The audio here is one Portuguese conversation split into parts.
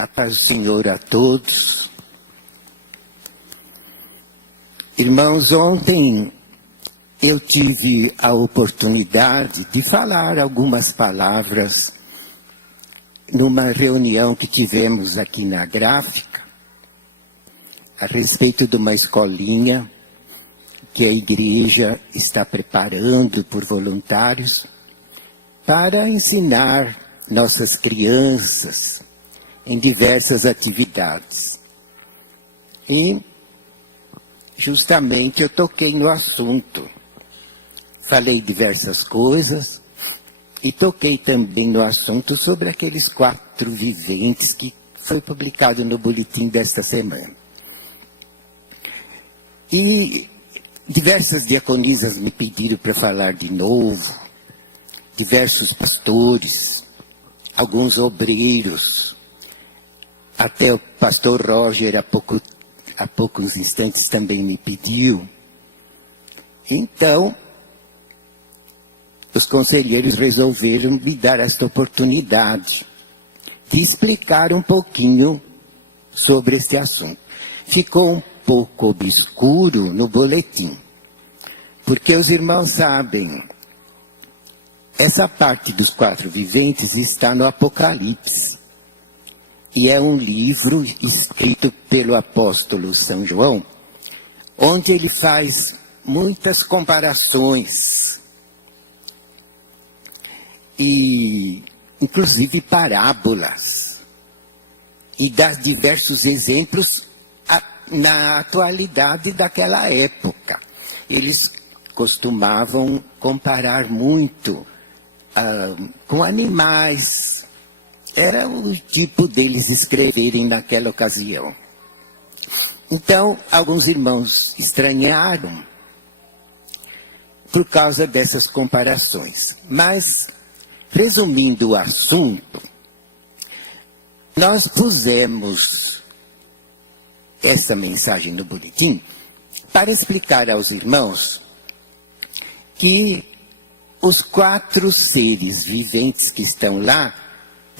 A paz do Senhor a todos. Irmãos, ontem eu tive a oportunidade de falar algumas palavras numa reunião que tivemos aqui na Gráfica, a respeito de uma escolinha que a igreja está preparando por voluntários para ensinar nossas crianças em diversas atividades. E justamente eu toquei no assunto. Falei diversas coisas e toquei também no assunto sobre aqueles 4 viventes que foi publicado no boletim desta semana. E diversas diaconisas me pediram para falar de novo, diversos pastores, alguns obreiros, até o pastor Roger há poucos instantes também me pediu. Então, os conselheiros resolveram me dar esta oportunidade de explicar um pouquinho sobre este assunto. Ficou um pouco obscuro no boletim, porque os irmãos sabem, essa parte dos 4 viventes está no Apocalipse. E é um livro escrito pelo apóstolo São João, onde ele faz muitas comparações, e inclusive parábolas, e dá diversos exemplos na atualidade daquela época. Eles costumavam comparar muito com animais. Era o tipo deles escreverem naquela ocasião. Então, alguns irmãos estranharam por causa dessas comparações. Mas, resumindo o assunto, nós pusemos essa mensagem no boletim para explicar aos irmãos que os 4 seres viventes que estão lá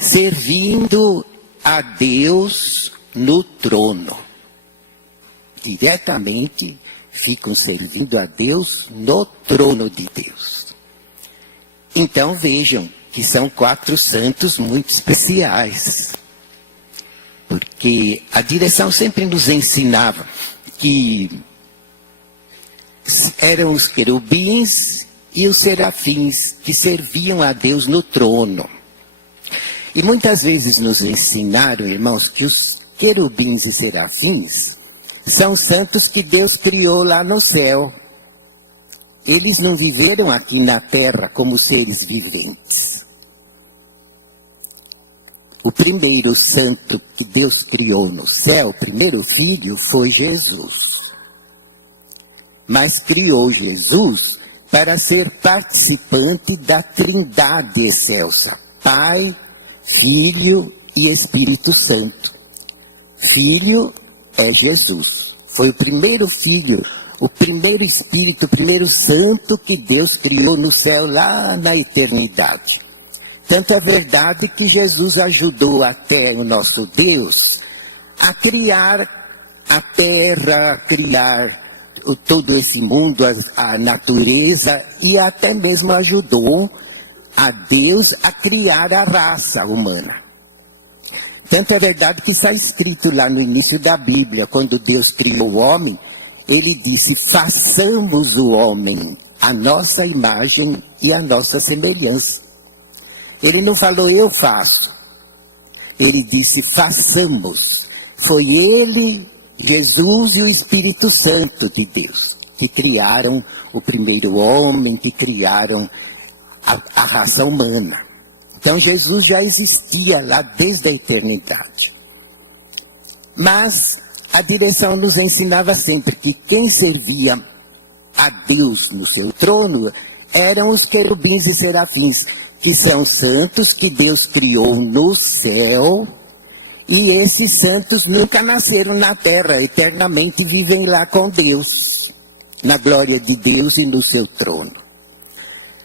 servindo a Deus no trono. Diretamente ficam servindo a Deus no trono de Deus. Então vejam que são 4 santos muito especiais. Porque a direção sempre nos ensinava que eram os querubins e os serafins que serviam a Deus no trono. E muitas vezes nos ensinaram, irmãos, que os querubins e serafins são santos que Deus criou lá no céu. Eles não viveram aqui na terra como seres viventes. O primeiro santo que Deus criou no céu, o primeiro filho, foi Jesus. Mas criou Jesus para ser participante da Trindade excelsa, Pai, Filho e Espírito Santo. Filho é Jesus. Foi o primeiro filho, o primeiro Espírito, o primeiro santo que Deus criou no céu lá na eternidade. Tanto é verdade que Jesus ajudou até o nosso Deus a criar a terra, a criar todo esse mundo, a natureza, e até mesmo ajudou a Deus a criar a raça humana. Tanto é verdade que está escrito lá no início da Bíblia, quando Deus criou o homem, ele disse: façamos o homem a nossa imagem e a nossa semelhança. Ele não falou eu faço, ele disse façamos. Foi ele, Jesus e o Espírito Santo de Deus que criaram o primeiro homem, que criaram a raça humana. Então Jesus já existia lá desde a eternidade. Mas a direção nos ensinava sempre que quem servia a Deus no seu trono eram os querubins e serafins, que são santos que Deus criou no céu, e esses santos nunca nasceram na terra, eternamente vivem lá com Deus, na glória de Deus e no seu trono.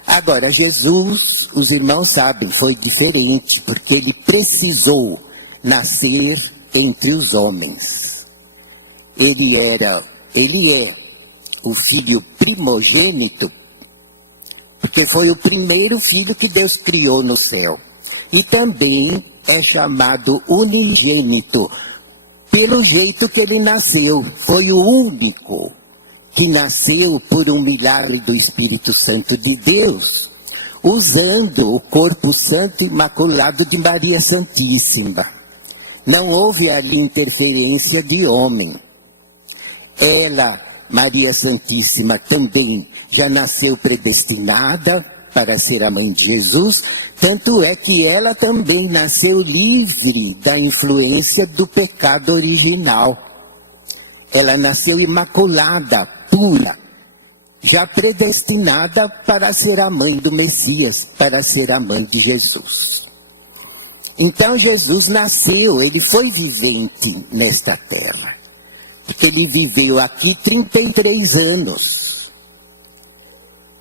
Agora, Jesus, os irmãos sabem, foi diferente, porque ele precisou nascer entre os homens. Ele é o filho primogênito, porque foi o primeiro filho que Deus criou no céu. E também é chamado unigênito, pelo jeito que ele nasceu. Foi o único que nasceu por um milagre do Espírito Santo de Deus, usando o corpo santo e imaculado de Maria Santíssima. Não houve ali interferência de homem. Ela, Maria Santíssima, também já nasceu predestinada para ser a mãe de Jesus, tanto é que ela também nasceu livre da influência do pecado original. Ela nasceu imaculada, pura, já predestinada para ser a mãe do Messias, para ser a mãe de Jesus. Então Jesus nasceu, ele foi vivente nesta terra, porque ele viveu aqui 33 anos,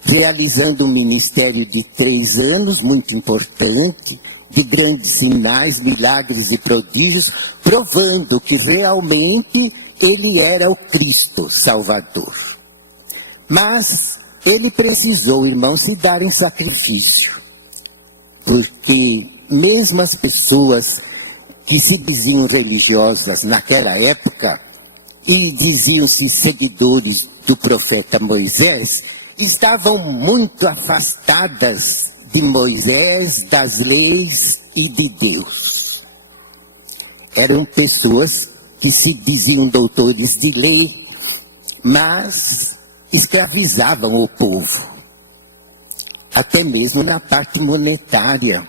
realizando um ministério de 3 anos, muito importante, de grandes sinais, milagres e prodígios, provando que realmente ele era o Cristo Salvador. Mas ele precisou, irmãos, se dar em sacrifício, porque mesmo as pessoas que se diziam religiosas naquela época e diziam-se seguidores do profeta Moisés, estavam muito afastadas de Moisés, das leis e de Deus. Eram pessoas que se diziam doutores de lei, mas escravizavam o povo, até mesmo na parte monetária.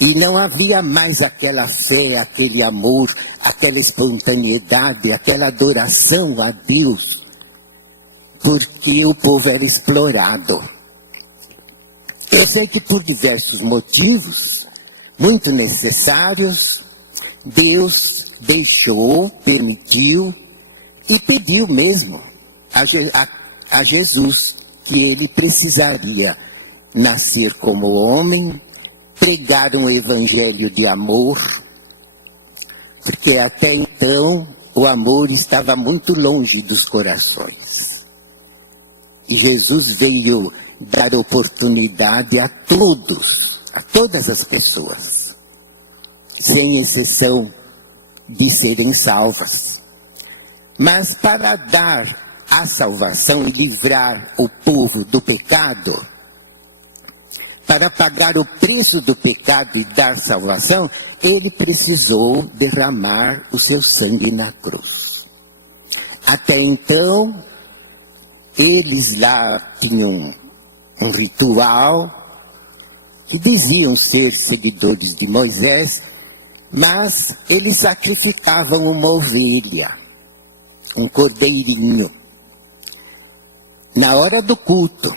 E não havia mais aquela fé, aquele amor, aquela espontaneidade, aquela adoração a Deus, porque o povo era explorado. Eu sei que por diversos motivos, muito necessários, Deus deixou, permitiu e pediu mesmo a Jesus que ele precisaria nascer como homem, pregar um evangelho de amor, porque até então o amor estava muito longe dos corações. E Jesus veio dar oportunidade a todos, a todas as pessoas, sem exceção de serem salvas. Mas para dar a salvação e livrar o povo do pecado, para pagar o preço do pecado e dar salvação, ele precisou derramar o seu sangue na cruz. Até então, eles lá tinham um ritual que diziam ser seguidores de Moisés, mas eles sacrificavam uma ovelha, um cordeirinho, na hora do culto.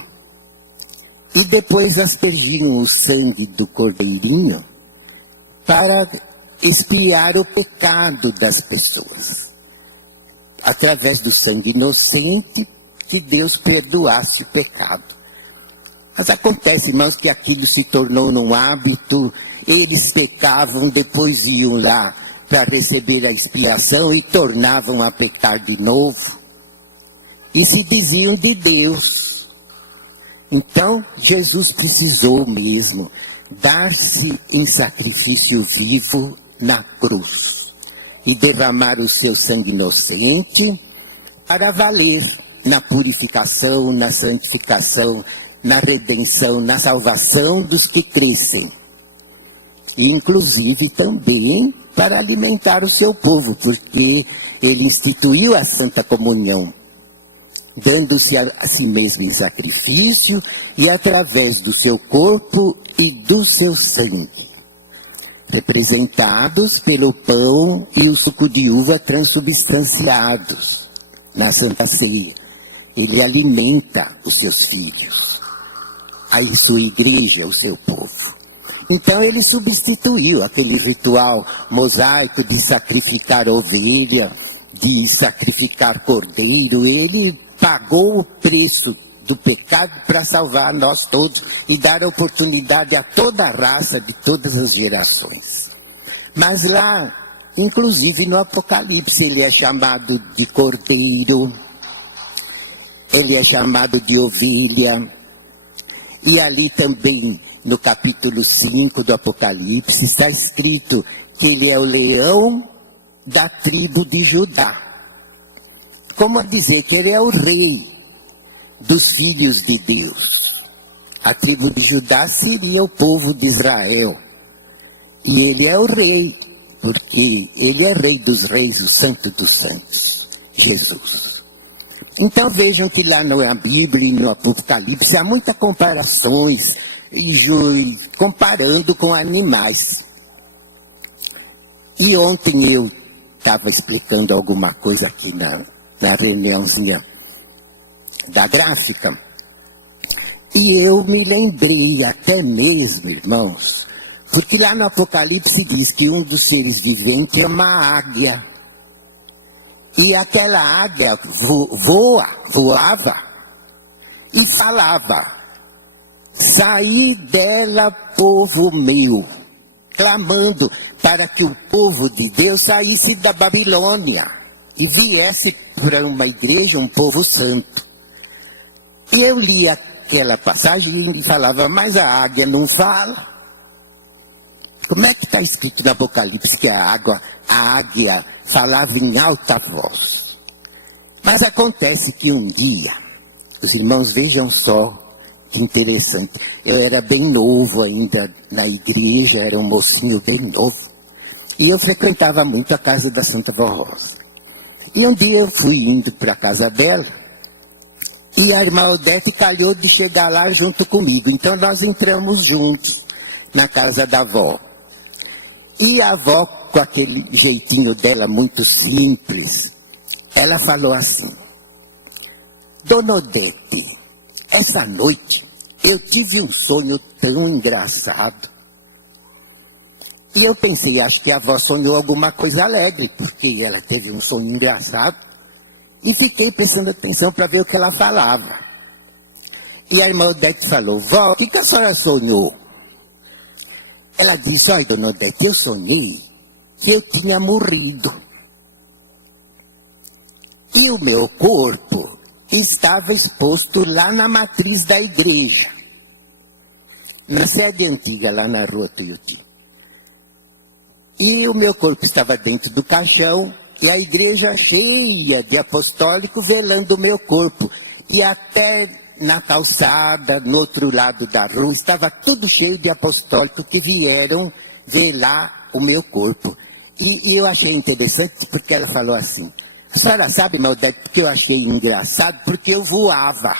E depois aspergiam o sangue do cordeirinho para expiar o pecado das pessoas. Através do sangue inocente, que Deus perdoasse o pecado. Mas acontece, irmãos, que aquilo se tornou num hábito, eles pecavam, depois iam lá para receber a expiação e tornavam a pecar de novo. E se diziam de Deus. Então, Jesus precisou mesmo dar-se em sacrifício vivo na cruz e derramar o seu sangue inocente para valer na purificação, na santificação, na redenção, na salvação dos que crescem. E, inclusive, também para alimentar o seu povo, porque ele instituiu a Santa Comunhão, dando-se a si mesmo em sacrifício e através do seu corpo e do seu sangue, representados pelo pão e o suco de uva transubstanciados na Santa Ceia. Ele alimenta os seus filhos, a sua igreja, o seu povo. Então ele substituiu aquele ritual mosaico de sacrificar ovelha, de sacrificar cordeiro. Ele pagou o preço do pecado para salvar nós todos e dar a oportunidade a toda a raça de todas as gerações. Mas lá, inclusive no Apocalipse, ele é chamado de cordeiro, ele é chamado de ovelha. E ali também, no capítulo 5 do Apocalipse, está escrito que ele é o leão da tribo de Judá. Como a dizer que ele é o rei dos filhos de Deus. A tribo de Judá seria o povo de Israel. E ele é o rei, porque ele é rei dos reis, o santo dos santos, Jesus. Então vejam que lá na Bíblia e no Apocalipse há muitas comparações, comparando com animais. E ontem eu estava explicando alguma coisa aqui na reuniãozinha da gráfica, e eu me lembrei até mesmo, irmãos, porque lá no Apocalipse diz que um dos seres viventes é uma águia, e aquela águia voava e falava: saí dela, povo meu, clamando para que o povo de Deus saísse da Babilônia e viesse para uma igreja, um povo santo. E eu li aquela passagem e falava: mas a águia não fala? Como é que está escrito no Apocalipse que a águia falava em alta voz? Mas acontece que um dia, os irmãos vejam só que interessante, eu era bem novo ainda na igreja, era um mocinho bem novo, e eu frequentava muito a casa da Santa Vó Rosa. E um dia eu fui indo para a casa dela, e a irmã Odete calhou de chegar lá junto comigo. Então nós entramos juntos na casa da avó. E a avó, com aquele jeitinho dela muito simples, ela falou assim: Dona Odete, essa noite eu tive um sonho tão engraçado. E eu pensei, acho que a avó sonhou alguma coisa alegre, porque ela teve um sonho engraçado. E fiquei prestando atenção para ver o que ela falava. E a irmã Odete falou: vó, o que a senhora sonhou? Ela disse: olha, dona Odete, eu sonhei que eu tinha morrido. E o meu corpo estava exposto lá na matriz da igreja, na sede antiga, lá na rua Tuiuti. E o meu corpo estava dentro do caixão, e a igreja cheia de apostólicos velando o meu corpo. E até na calçada, no outro lado da rua, estava tudo cheio de apostólicos que vieram velar o meu corpo. E eu achei interessante porque ela falou assim: a senhora sabe, Maldete, porque eu achei engraçado? Porque eu voava.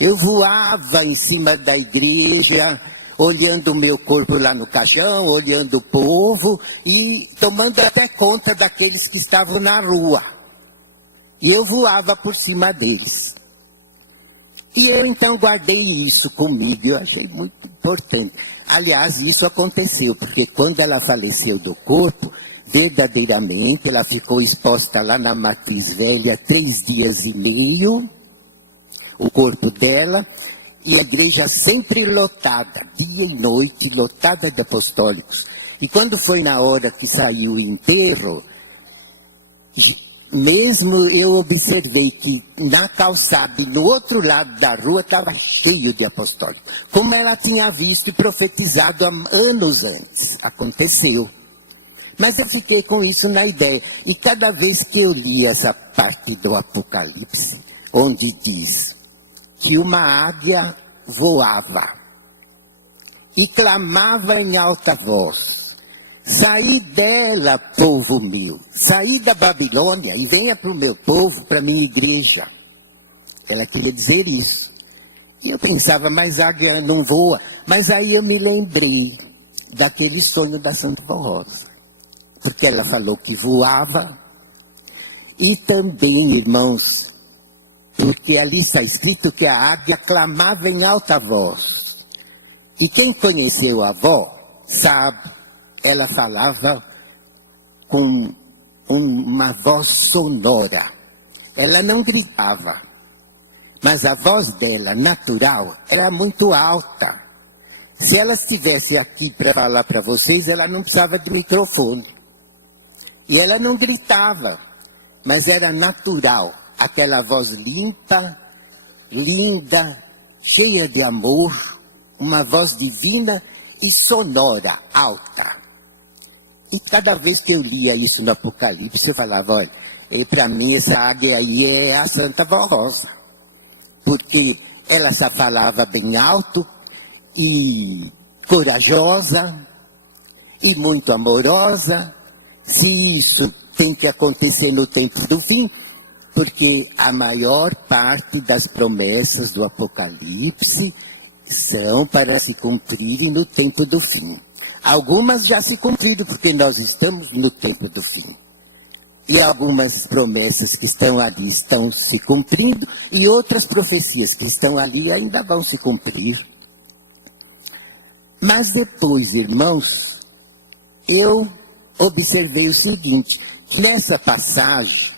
Eu voava em cima da igreja, olhando o meu corpo lá no caixão, olhando o povo e tomando até conta daqueles que estavam na rua. E eu voava por cima deles. E eu então guardei isso comigo, eu achei muito importante. Aliás, isso aconteceu, porque quando ela faleceu do corpo, verdadeiramente ela ficou exposta lá na matriz velha 3 dias e meio, o corpo dela, e a igreja sempre lotada, dia e noite, lotada de apostólicos. E quando foi na hora que saiu o enterro, mesmo eu observei que na calçada e no outro lado da rua estava cheio de apostólicos, como ela tinha visto e profetizado há anos antes. Aconteceu. Mas eu fiquei com isso na ideia. E cada vez que eu li essa parte do Apocalipse, onde diz que uma águia voava e clamava em alta voz: saí dela, povo meu, saí da Babilônia e venha para o meu povo, para a minha igreja. Ela queria dizer isso. E eu pensava, mas a águia não voa. Mas aí eu me lembrei daquele sonho da Santa Vó Rosa, porque ela falou que voava. E também, irmãos, porque ali está escrito que a águia clamava em alta voz. E quem conheceu a avó sabe, ela falava com uma voz sonora. Ela não gritava, mas a voz dela, natural, era muito alta. Se ela estivesse aqui para falar para vocês, ela não precisava de microfone. E ela não gritava, mas era natural. Aquela voz limpa, linda, cheia de amor, uma voz divina e sonora, alta. E cada vez que eu lia isso no Apocalipse, eu falava, olha, para mim essa águia aí é a Santa Vó Rosa. Porque ela só falava bem alto e corajosa e muito amorosa. Se isso tem que acontecer no tempo do fim, porque a maior parte das promessas do Apocalipse são para se cumprirem no tempo do fim. Algumas já se cumpriram, porque nós estamos no tempo do fim. E algumas promessas que estão ali estão se cumprindo, e outras profecias que estão ali ainda vão se cumprir. Mas depois, irmãos, eu observei o seguinte, que nessa passagem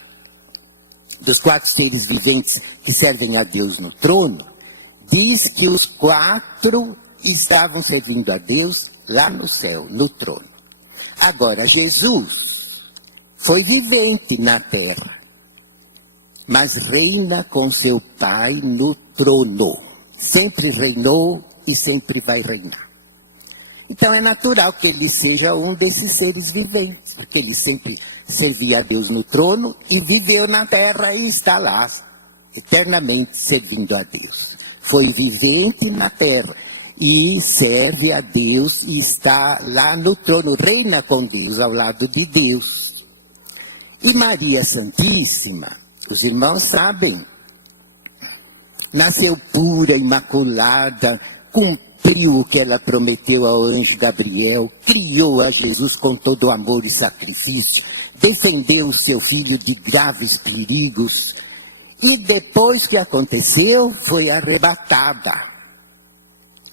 dos 4 seres viventes que servem a Deus no trono, diz que os 4 estavam servindo a Deus lá no céu, no trono. Agora, Jesus foi vivente na terra, mas reina com seu Pai no trono. Sempre reinou e sempre vai reinar. Então é natural que ele seja um desses seres viventes, porque ele sempre servia a Deus no trono e viveu na terra e está lá, eternamente servindo a Deus. Foi vivente na terra e serve a Deus e está lá no trono, reina com Deus, ao lado de Deus. E Maria Santíssima, os irmãos sabem, nasceu pura, imaculada, cumpriu o que ela prometeu ao anjo Gabriel, criou a Jesus com todo amor e sacrifício, defendeu o seu filho de graves perigos, e depois que aconteceu, foi arrebatada.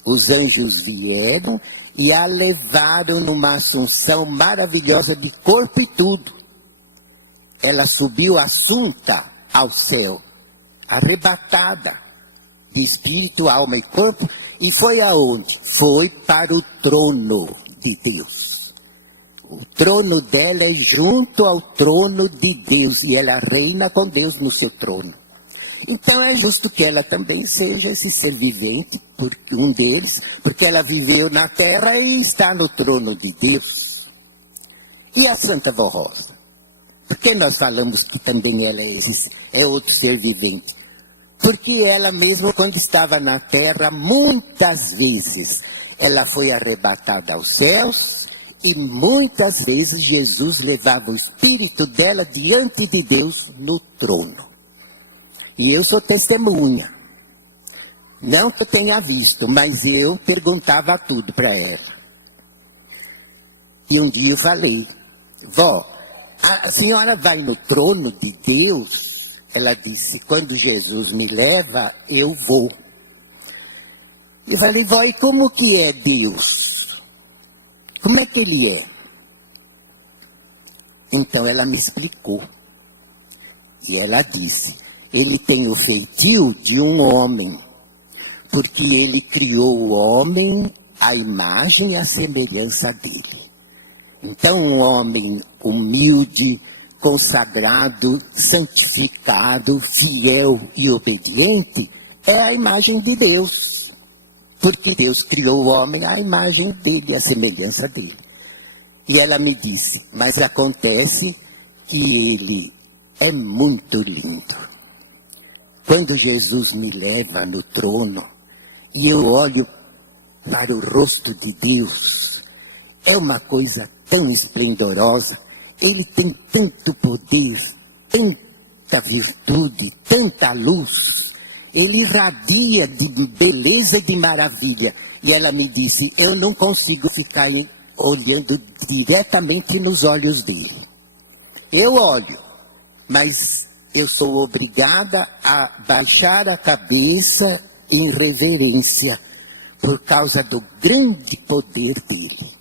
Os anjos vieram e a levaram numa assunção maravilhosa de corpo e tudo. Ela subiu assunta ao céu, arrebatada de espírito, alma e corpo, e foi aonde? Foi para o trono de Deus. O trono dela é junto ao trono de Deus, e ela reina com Deus no seu trono. Então é justo que ela também seja esse ser vivente, um deles, porque ela viveu na terra e está no trono de Deus. E a Santa Vó Rosa? Por que nós falamos que também ela é outro ser vivente? Porque ela mesma, quando estava na terra, muitas vezes ela foi arrebatada aos céus e muitas vezes Jesus levava o espírito dela diante de Deus no trono. E eu sou testemunha. Não que eu tenha visto, mas eu perguntava tudo para ela. E um dia eu falei, vó, a senhora vai no trono de Deus? Ela disse, quando Jesus me leva, eu vou. Eu falei, vó, e como que é Deus? Como é que ele é? Então ela me explicou. E ela disse, ele tem o feitio de um homem, porque ele criou o homem à imagem e à semelhança dele. Então um homem humilde, consagrado, santificado, fiel e obediente é a imagem de Deus. Porque Deus criou o homem à imagem dele, à semelhança dele. E ela me disse, mas acontece que ele é muito lindo. Quando Jesus me leva no trono e eu olho para o rosto de Deus, é uma coisa tão esplendorosa. Ele tem tanto poder, tanta virtude, tanta luz. Ele irradia de beleza e de maravilha. E ela me disse, eu não consigo ficar olhando diretamente nos olhos dele. Eu olho, mas eu sou obrigada a baixar a cabeça em reverência por causa do grande poder dele.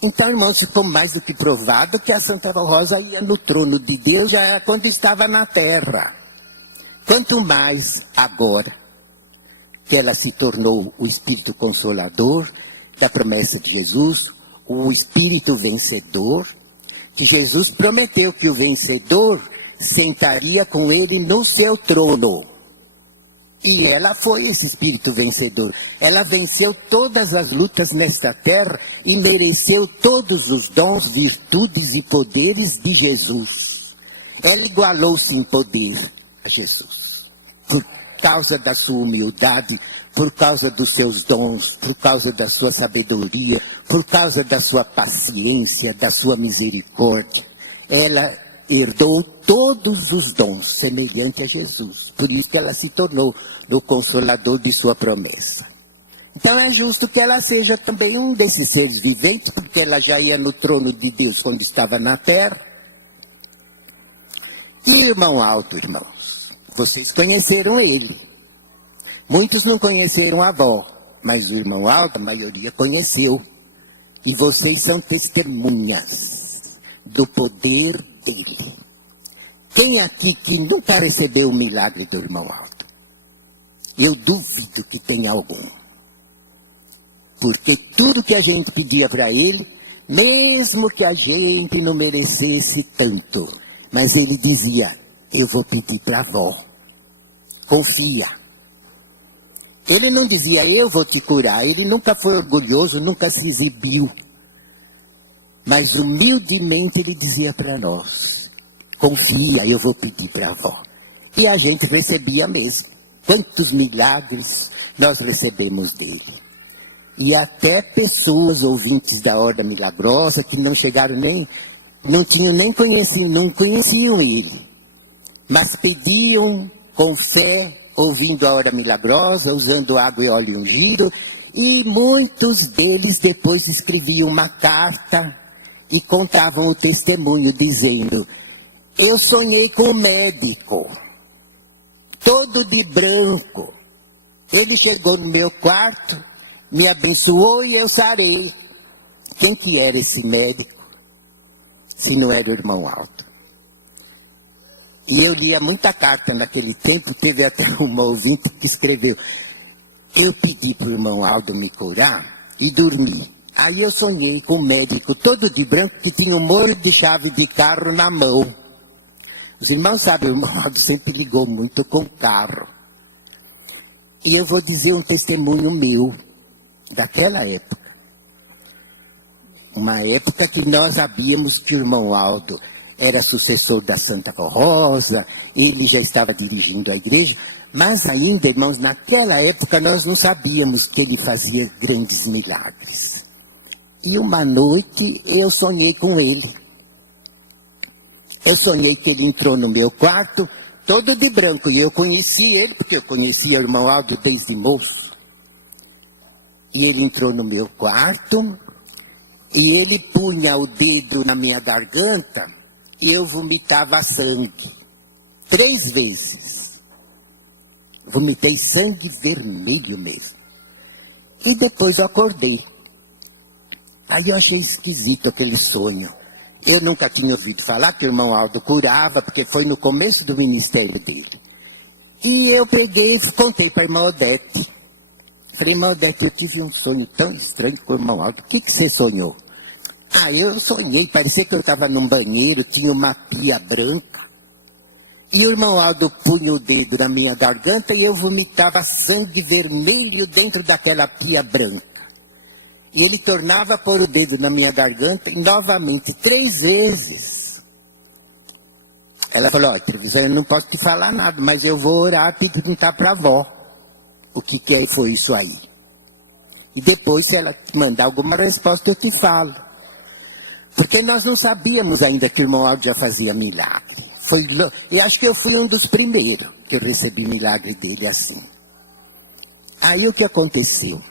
Então, irmãos, ficou mais do que provado que a Santa Vó Rosa ia no trono de Deus já quando estava na terra. Quanto mais agora, que ela se tornou o Espírito Consolador da promessa de Jesus, o Espírito Vencedor, que Jesus prometeu que o vencedor sentaria com ele no seu trono. E ela foi esse Espírito Vencedor. Ela venceu todas as lutas nesta terra e mereceu todos os dons, virtudes e poderes de Jesus. Ela igualou-se em poder a Jesus. Por causa da sua humildade, por causa dos seus dons, por causa da sua sabedoria, por causa da sua paciência, da sua misericórdia. Ela herdou todos os dons semelhante a Jesus. Por isso que ela se tornou o consolador de sua promessa. Então é justo que ela seja também um desses seres viventes, porque ela já ia no trono de Deus quando estava na terra. E irmão Aldo, irmãos, vocês conheceram ele. Muitos não conheceram a avó, mas o irmão Aldo, a maioria conheceu. E vocês são testemunhas do poder dele. Quem aqui que nunca recebeu o milagre do irmão Aldo? Eu duvido que tenha algum. Porque tudo que a gente pedia para ele, mesmo que a gente não merecesse tanto, mas ele dizia, eu vou pedir para a avó. Confia. Ele não dizia, eu vou te curar. Ele nunca foi orgulhoso, nunca se exibiu. Mas humildemente ele dizia para nós, confia, eu vou pedir para a avó. E a gente recebia mesmo. Quantos milagres nós recebemos dele. E até pessoas ouvintes da Horda Milagrosa que não chegaram nem, não tinham nem conhecido, não conheciam ele. Mas pediam com fé, ouvindo a Hora Milagrosa, usando água e óleo ungido, e muitos deles depois escreviam uma carta e contavam o testemunho, dizendo, eu sonhei com o médico, todo de branco, ele chegou no meu quarto, me abençoou e eu sarei. Quem que era esse médico, se não era o irmão Aldo? E eu lia muita carta naquele tempo, teve até uma ouvinte que escreveu, eu pedi para o irmão Aldo me curar e dormi. Aí eu sonhei com um médico todo de branco que tinha um molho de chave de carro na mão. Os irmãos sabem, o irmão Aldo sempre ligou muito com carro. E eu vou dizer um testemunho meu, daquela época. Uma época que nós sabíamos que o irmão Aldo era sucessor da Santa Rosa, ele já estava dirigindo a igreja, mas ainda, irmãos, naquela época nós não sabíamos que ele fazia grandes milagres. E uma noite eu sonhei com ele. Eu sonhei que ele entrou no meu quarto, todo de branco, e eu conheci ele, porque eu conhecia o irmão Aldo desde moço. E ele entrou no meu quarto, e ele punha o dedo na minha garganta, e eu vomitava sangue. 3 vezes. Vomitei sangue vermelho mesmo. E depois eu acordei. Aí eu achei esquisito aquele sonho. Eu nunca tinha ouvido falar que o irmão Aldo curava, porque foi no começo do ministério dele. E eu peguei e contei para a irmã Odete. Falei, irmã Odete, eu tive um sonho tão estranho com o irmão Aldo. O que você sonhou? Ah, eu sonhei, parecia que eu estava num banheiro, tinha uma pia branca. E o irmão Aldo punha o dedo na minha garganta e eu vomitava sangue vermelho dentro daquela pia branca. E ele tornava a pôr o dedo na minha garganta e novamente, 3 vezes. Ela falou, ó, televisão, eu não posso te falar nada, mas eu vou orar e perguntar para a avó o que foi isso aí. E depois, se ela te mandar alguma resposta, eu te falo. Porque nós não sabíamos ainda que o irmão Aldo já fazia milagre. Eu acho que eu fui um dos primeiros que eu recebi milagre dele assim. Aí o que aconteceu?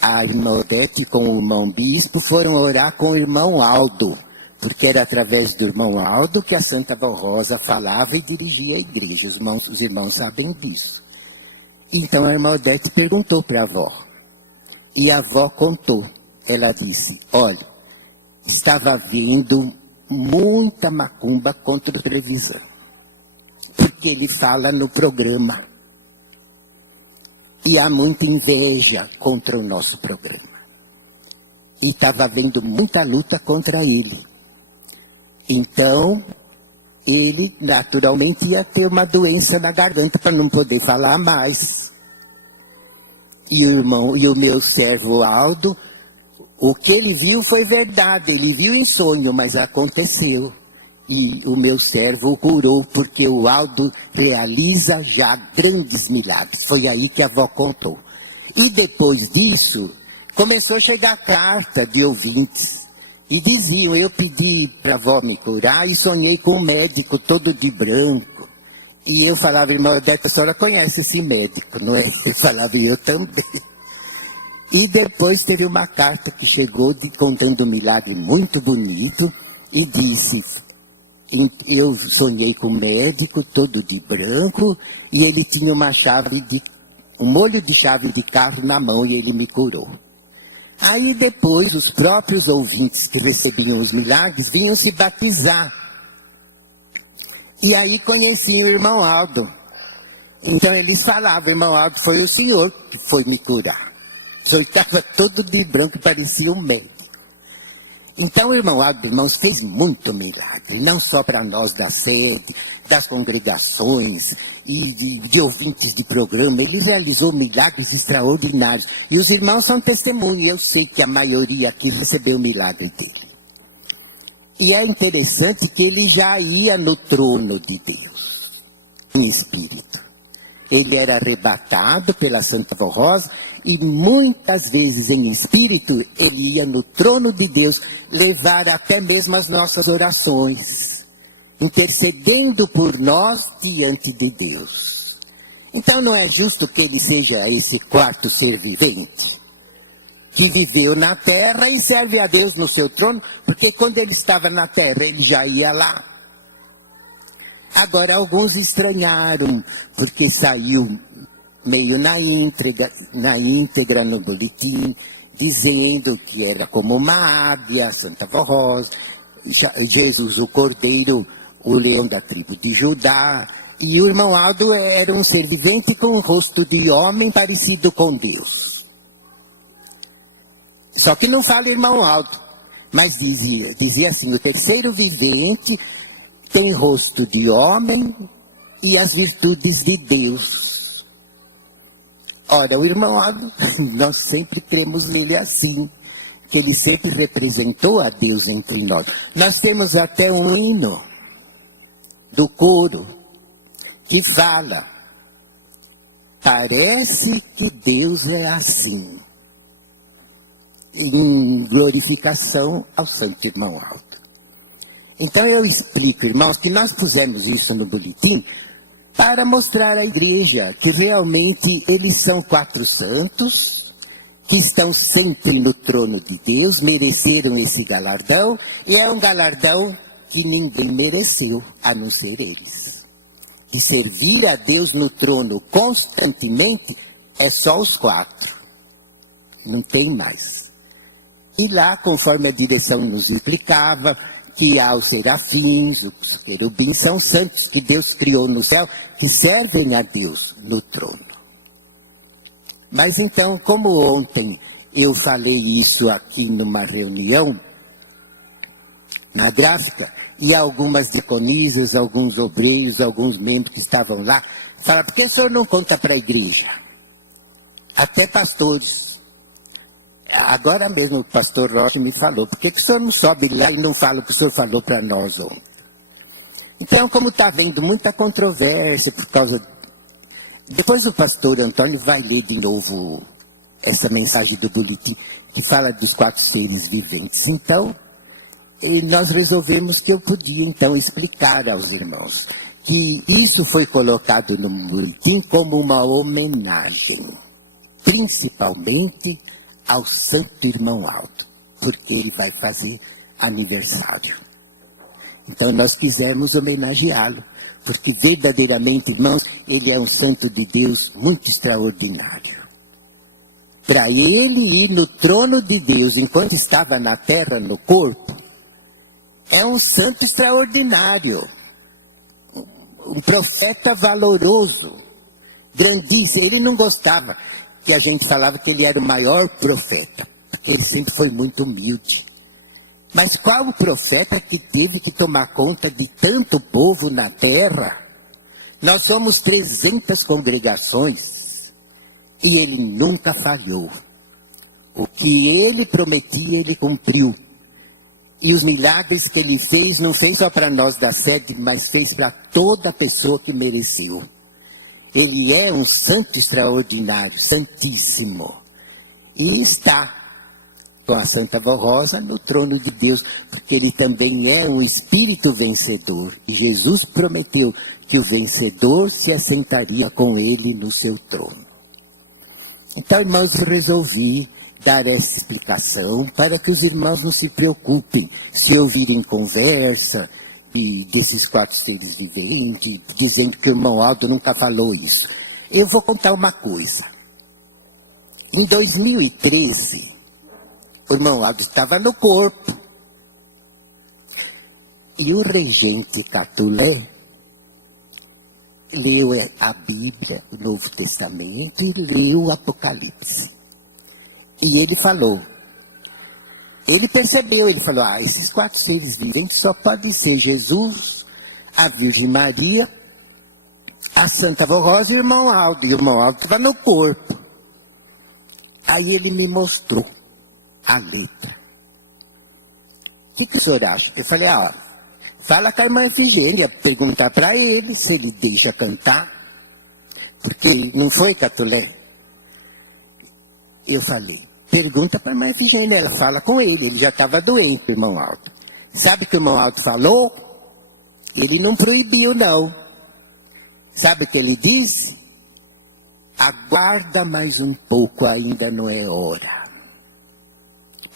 A irmã Odete com o irmão Bispo foram orar com o irmão Aldo, porque era através do irmão Aldo que a Santa Rosa falava e dirigia a igreja. Os irmãos sabem disso. Então a irmã Odete perguntou para a avó. E a avó contou. Ela disse, olha, estava vindo muita macumba contra a televisão. Porque ele fala no programa. E há muita inveja contra o nosso programa. E estava havendo muita luta contra ele. Então, ele naturalmente ia ter uma doença na garganta para não poder falar mais. E o meu servo Aldo, o que ele viu foi verdade, ele viu em sonho, mas aconteceu. E o meu servo o curou, porque o Aldo realiza já grandes milagres. Foi aí que a avó contou. E depois disso, começou a chegar carta de ouvintes. E diziam, eu pedi para a avó me curar e sonhei com um médico todo de branco. E eu falava, irmã Odete, a senhora conhece esse médico, não é? Eu falava, eu também. E depois teve uma carta que chegou contando um milagre muito bonito e disse, eu sonhei com um médico todo de branco e ele tinha um molho de chave de carro na mão e ele me curou. Aí depois os próprios ouvintes que recebiam os milagres vinham se batizar. E aí conheciam o irmão Aldo. Então eles falavam, irmão Aldo, foi o senhor que foi me curar. O senhor estava todo de branco, parecia um médico. Então o irmão Aldo, irmãos, fez muito milagre, não só para nós da sede, das congregações e de ouvintes de programa. Ele realizou milagres extraordinários. E os irmãos são testemunhas, eu sei que a maioria aqui recebeu o milagre dele. E é interessante que ele já ia no trono de Deus, em espírito. Ele era arrebatado pela Santa Vó Rosa e muitas vezes em espírito ele ia no trono de Deus levar até mesmo as nossas orações, intercedendo por nós diante de Deus. Então não é justo que ele seja esse quarto ser vivente, que viveu na terra e serve a Deus no seu trono, porque quando ele estava na terra ele já ia lá. Agora alguns estranharam, porque saiu meio na íntegra no boletim, dizendo que era como uma águia, Santa Vó Rosa, Jesus o Cordeiro, o leão da tribo de Judá, e o irmão Aldo era um ser vivente com o rosto de homem parecido com Deus. Só que não fala irmão Aldo, mas dizia assim, o terceiro vivente tem rosto de homem e as virtudes de Deus. Ora, o irmão Aldo, nós sempre temos nele assim, que ele sempre representou a Deus entre nós. Nós temos até um hino do coro que fala, parece que Deus é assim, em glorificação ao Santo Irmão Aldo. Então eu explico, irmãos, que nós pusemos isso no boletim para mostrar à igreja que realmente eles são 4 santos, que estão sempre no trono de Deus, mereceram esse galardão, e é um galardão que ninguém mereceu, a não ser eles. E servir a Deus no trono constantemente é só os 4, não tem mais. E lá, conforme a direção nos explicava, que há os serafins, os querubins, são santos que Deus criou no céu, que servem a Deus no trono. Mas então, como ontem eu falei isso aqui numa reunião, na gráfica, e algumas diaconisas, alguns obreiros, alguns membros que estavam lá, falaram, por que o senhor não conta para a igreja? Até pastores. Agora mesmo o pastor Rossi me falou, por que o senhor não sobe lá e não fala o que o senhor falou para nós ontem? Então, como está havendo muita controvérsia por causa... Depois o pastor Antônio vai ler de novo essa mensagem do boletim, que fala dos 4 seres viventes. Então, nós resolvemos que eu podia, então, explicar aos irmãos que isso foi colocado no boletim como uma homenagem, principalmente ao Santo Irmão Aldo, porque ele vai fazer aniversário. Então nós quisemos homenageá-lo, porque verdadeiramente, irmãos, ele é um santo de Deus muito extraordinário. Para ele ir no trono de Deus, enquanto estava na terra, no corpo, é um santo extraordinário, um profeta valoroso, grandíssimo. Ele não gostava que a gente falava que ele era o maior profeta, porque ele sempre foi muito humilde. Mas qual o profeta que teve que tomar conta de tanto povo na terra? Nós somos 300 congregações e ele nunca falhou. O que ele prometia, ele cumpriu. E os milagres que ele fez, não fez só para nós da sede, mas fez para toda pessoa que mereceu. Ele é um santo extraordinário, santíssimo. E está com a Santa Vó Rosa no trono de Deus, porque ele também é um espírito vencedor. E Jesus prometeu que o vencedor se assentaria com ele no seu trono. Então, irmãos, eu resolvi dar essa explicação para que os irmãos não se preocupem se ouvirem conversa desses 4 seres viventes, dizendo que o irmão Aldo nunca falou isso. Eu vou contar uma coisa. Em 2013, o irmão Aldo estava no corpo. E o regente Catulé leu a Bíblia, o Novo Testamento, e leu o Apocalipse. E ele falou, ele percebeu, ele falou, esses 4 seres viventes só podem ser Jesus, a Virgem Maria, a Santa Vó Rosa e o irmão Aldo. E o irmão Aldo estava no corpo. Aí ele me mostrou a letra. O que o senhor acha? Eu falei, fala com a irmã Efigênia, perguntar para ele se ele deixa cantar. Porque não foi, Catulé? Eu falei, pergunta para a irmã Efigênia, ela fala com ele já estava doente, o irmão Aldo. Sabe o que o irmão Aldo falou? Ele não proibiu, não. Sabe o que ele disse? Aguarda mais um pouco, ainda não é hora.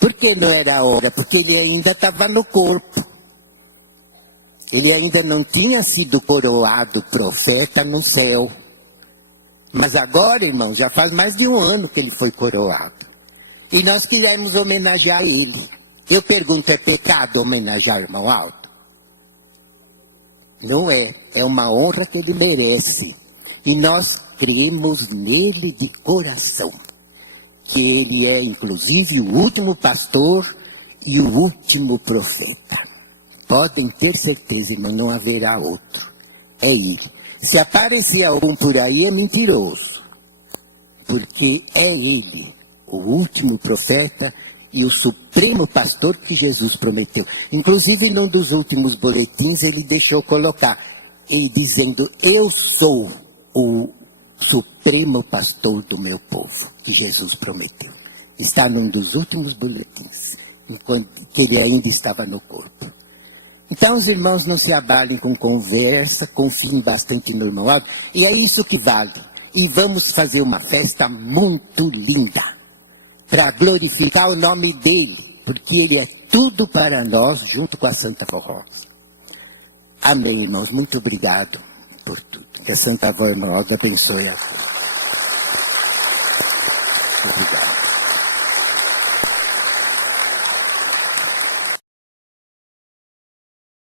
Por que não era hora? Porque ele ainda estava no corpo. Ele ainda não tinha sido coroado profeta no céu. Mas agora, irmão, já faz mais de 1 ano que ele foi coroado. E nós queremos homenagear ele. Eu pergunto, é pecado homenagear o irmão Aldo? Não é. É uma honra que ele merece. E nós cremos nele de coração. Que ele é, inclusive, o último pastor e o último profeta. Podem ter certeza, irmão, não haverá outro. É ele. Se aparecer algum por aí, é mentiroso. Porque é ele, o último profeta e o supremo pastor que Jesus prometeu. Inclusive, num dos últimos boletins, ele deixou colocar, ele dizendo, eu sou o supremo pastor do meu povo, que Jesus prometeu. Está num dos últimos boletins, enquanto que ele ainda estava no corpo. Então, os irmãos não se abalem com conversa, confiem bastante no irmão Aldo, e é isso que vale. E vamos fazer uma festa muito linda, para glorificar o nome dele, porque ele é tudo para nós, junto com a Santa Vó Rosa. Amém, irmãos. Muito obrigado por tudo. Que a Santa Vó, irmão Aldo, abençoe a todos.